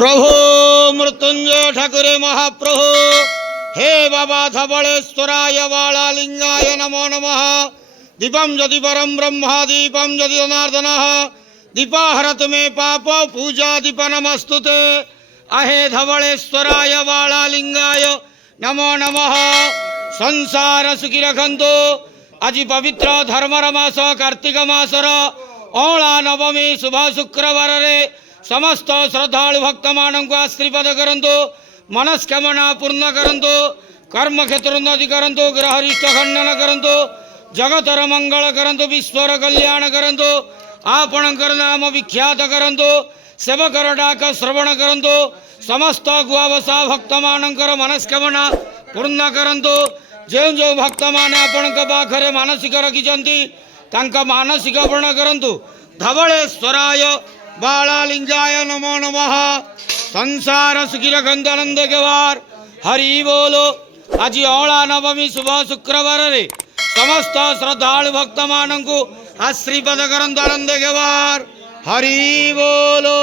प्रभु मृत्युंजय ठाकुरे महाप्रभु हे बाबा धवलेश्वराय बालालिंगाय नमो नमः। दीपम यदि परम ब्रह्म दीपम यदि जनार्दन दीपाहरत मे पाप पूजा दीप नमस्तुते। अहे धवलेश्वराय बालालिंगाय नमो नमः। संसार सुखी रखंतु। आज पवित्र धर्मर मास कार्तिक मासर अला नवमी शुभ शुक्रवार समस्त श्रद्धालु भक्त मानक आशीर्वाद करंतु। मनस्कामना पूर्ण करंतु। कर्म क्षेत्र उन्नति करंतु। ग्रहरिष्ट खंडन करंतु। जगतर मंगल करंतु। विश्वर कल्याण करंतु। आपणकर नाम विख्यात करंतु। सेवकर डाक श्रवण करंतु। समस्त गुआवसा भक्त मानकर मनस्कामना पूर्ण करंतु। जो जो भक्त माने आपणक पाखरे मानसिक रखिछंती तांका मानसिक पूर्ण करंतु। धवलेश्वराय बालालिंगाय नमो नमः। संसार सुखी रखंतु आनंद केवार हरि बोलो। आज अला नवमी शुभ शुक्रवार रे समस्त श्रद्धालु भक्त मानक आशीर्वाद करंतु आनंद केवार हरि बोलो।